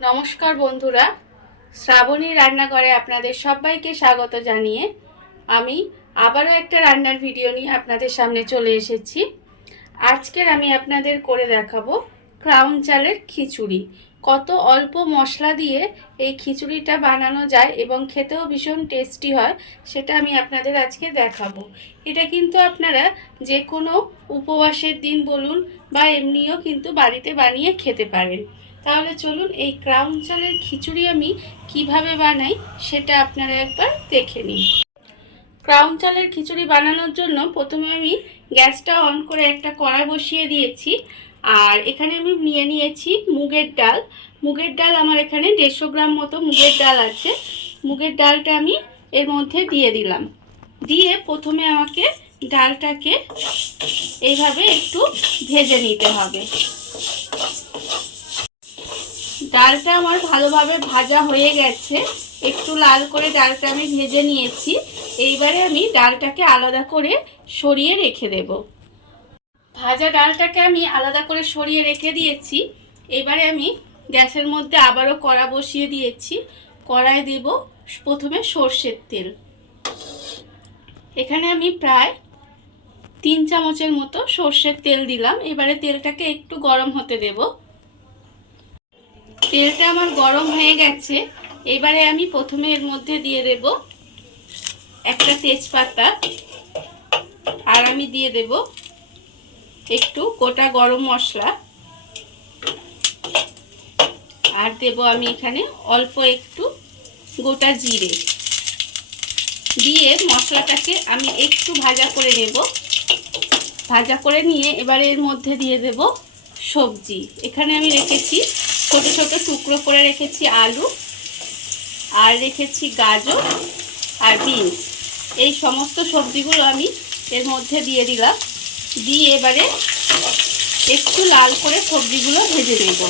নমস্কার বন্ধুরা, শ্রাবণী রান্নাঘরে আপনাদের সবাইকে স্বাগত জানিয়ে আমি আবারও একটা রান্নার ভিডিও নিয়ে আপনাদের সামনে চলে এসেছি। আজকের আমি আপনাদের করে দেখাবো ক্রাউন চালের খিচুড়ি। কত অল্প মশলা দিয়ে এই খিচুড়িটা বানানো যায় এবং খেতেও ভীষণ টেস্টি হয়, সেটা আমি আপনাদের আজকে দেখাবো। এটা কিন্তু আপনারা যে কোনো উপবাসের দিন বলুন বা এমনিও কিন্তু বাড়িতে বানিয়ে খেতে পারেন। তাহলে চলুন এই ক্রাউন চালের খিচুড়ি আমি কিভাবে বানাই সেটা আপনারা একবার দেখে নিন। ক্রাউন চালের খিচুড়ি বানানোর জন্য প্রথমে আমি গ্যাসটা অন করে একটা কড়াই বসিয়ে দিয়েছি। আর এখানে আমি নিয়ে নিয়েছি মুগের ডাল। মুগের ডাল আমার এখানে 150 গ্রাম মতো মুগের ডাল আছে। মুগের ডালটা আমি এর মধ্যে দিয়ে দিলাম। দিয়ে প্রথমে আমাকে ডালটাকে এইভাবে একটু ভেজে নিতে হবে। ডালটা আমার ভালোভাবে ভাজা হয়ে গেছে, একটু লাল করে ডালটা আমি ভেজে নিয়েছি। এইবারে আমি ডালটাকে আলাদা করে সরিয়ে রেখে দেব। ভাজা ডালটাকে আমি আলাদা করে সরিয়ে রেখে দিয়েছি। এবারে আমি গ্যাসের মধ্যে আবারও কড়া বসিয়ে দিয়েছি। কড়াই দেব প্রথমে সর্ষের তেল। এখানে আমি প্রায় 3 চামচের মতো সর্ষের তেল দিলাম। এবারে তেলটাকে একটু গরম হতে দেব। তেলটা আমার গরম হয়ে গেছে। এবারে আমি প্রথমে এর মধ্যে দিয়ে দেব একটা তেজপাতা, আর আমি দিয়ে দেব একটু গোটা গরম মশলা, আর দেব আমি এখানে অল্প একটু গোটা জিরে দিয়ে মশলাটাকে আমি একটু ভাজা করে নেব। ভাজা করে নিয়ে এবারে এর মধ্যে দিয়ে দেব সবজি। এখানে আমি রেখেছি ছোট ছোট টুকরো করে রেখেছি আলু, আর রেখেছি গাজর আর বিনস। এই সমস্ত সবজিগুলো আমি এর মধ্যে দিয়ে দিলাম। দিয়ে এবারে একটু লাল করে সবজিগুলো ভেজে নেব।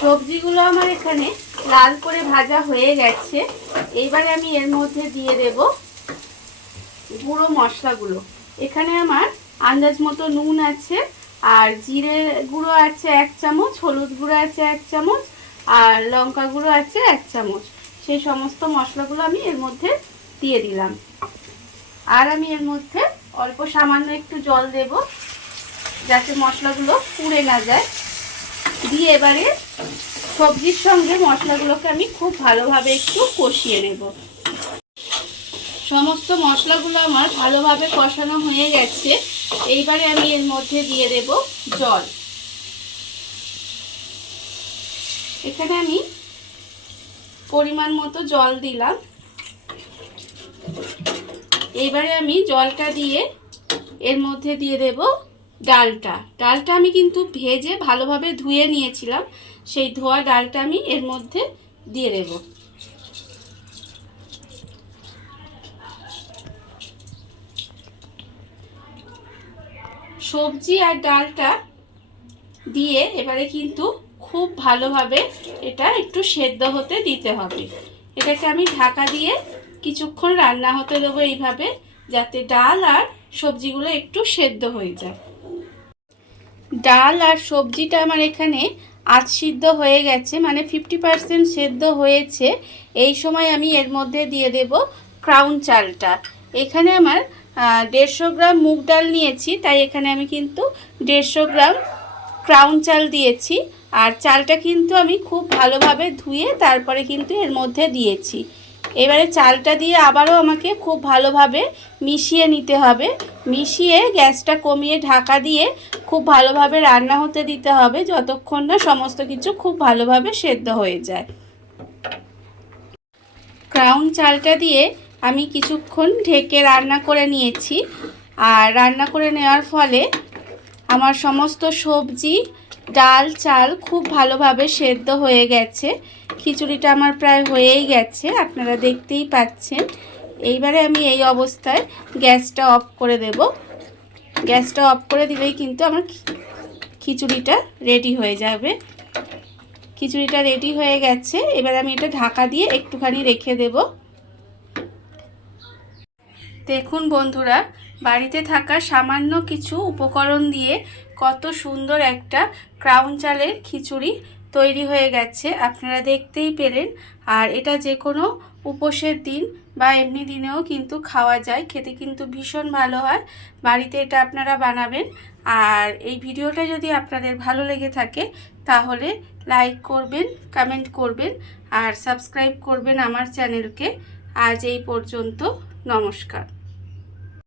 সবজিগুলো আমার এখানে লাল করে ভাজা হয়ে গেছে। এইবারে আমি এর মধ্যে দিয়ে দেব গুঁড়ো মশলাগুলো। এখানে আমার আন্দাজ মতো নুন আছে, আর জিরে গুঁড়ো আছে 1 চামচ, হলুদ গুঁড়ো আছে 1 চামচ, আর লঙ্কা গুঁড়ো আছে 1 চামচ। সেই সমস্ত মশলাগুলো আমি এর মধ্যে দিয়ে দিলাম। আর আমি এর মধ্যে অল্প সামান্য একটু জল দেব যাতে মশলাগুলো পুড়ে না যায়। দিয়ে এবারে সবজির সঙ্গে মশলাগুলোকে আমি খুব ভালোভাবে একটু কষিয়ে নেব। সমস্ত মশলাগুলো আমার ভালোভাবে কষানো হয়ে গেছে। এইবারে আমি এর মধ্যে দিয়ে দেব জল। এখানে আমি পরিমাণ মতো জল দিলাম। এইবারে আমি জলটা দিয়ে এর মধ্যে দিয়ে দেব ডালটা। ডালটা আমি কিন্তু ভেজে ভালোভাবে ধুয়ে নিয়েছিলাম। সেই ধোয়া ডালটা আমি এর মধ্যে দিয়ে দেব। সবজি আর ডালটা দিয়ে এবারে কিন্তু খুব ভালোভাবে এটা একটু সেদ্ধ হতে দিতে হবে। এটাকে আমি ঢাকা দিয়ে কিছুক্ষণ রান্না হতে দেবো এইভাবে, যাতে ডাল আর সবজিগুলো একটু সেদ্ধ হয়ে যায়। ডাল আর সবজিটা আমার এখানে আধ সিদ্ধ হয়ে গেছে, মানে 50% সেদ্ধ হয়েছে। এই সময় আমি এর মধ্যে দিয়ে দেব ক্রাউন চালটা। এখানে আমার 150 গ্রাম মুগ ডাল নিয়েছি, তাই এখানে আমি কিন্তু 150 গ্রাম ক্রাউন চাল দিয়েছি। আর চালটা কিন্তু আমি খুব ভালোভাবে ধুয়ে তারপরে কিন্তু এর মধ্যে দিয়েছি। এবারে চালটা দিয়ে আবারও আমাকে খুব ভালোভাবে মিশিয়ে নিতে হবে। মিশিয়ে গ্যাসটা কমিয়ে ঢাকা দিয়ে খুব ভালোভাবে রান্না হতে দিতে হবে যতক্ষণ না সমস্ত কিছু খুব ভালোভাবে সেদ্ধ হয়ে যায়। ক্রাউন চালটা দিয়ে আমি কিছুক্ষণ ঢেকে রান্না করে নিয়েছি। আর রান্না করে নেওয়ার ফলে আমার সমস্ত সবজি, ডাল, চাল খুব ভালোভাবে সেদ্ধ হয়ে গেছে। খিচুড়িটা আমার প্রায় হয়েই গেছে, আপনারা দেখতেই পাচ্ছেন। এইবারে আমি এই অবস্থায় গ্যাসটা অফ করে দেব। গ্যাসটা অফ করে দিলেই কিন্তু আমার খিচুড়িটা রেডি হয়ে যাবে। খিচুড়িটা রেডি হয়ে গেছে। এবার আমি এটা ঢাকা দিয়ে একটুখানি রেখে দেব। দেখুন বন্ধুরা, বাড়িতে থাকা সামান্য কিছু উপকরণ দিয়ে কত সুন্দর একটা ক্রাউন চালের খিচুড়ি তৈরি হয়ে গেছে, আপনারা দেখতেই পেলেন। আর এটা যে কোনো উপোসের দিন বা এমনি দিনেও কিন্তু খাওয়া যায়, খেতে কিন্তু ভীষণ ভালো হয়। বাড়িতে এটা আপনারা বানাবেন। আর এই ভিডিওটা যদি আপনাদের ভালো লেগে থাকে তাহলে লাইক করবেন, কমেন্ট করবেন আর সাবস্ক্রাইব করবেন আমার চ্যানেলকে। আজ এই পর্যন্ত, নমস্কার।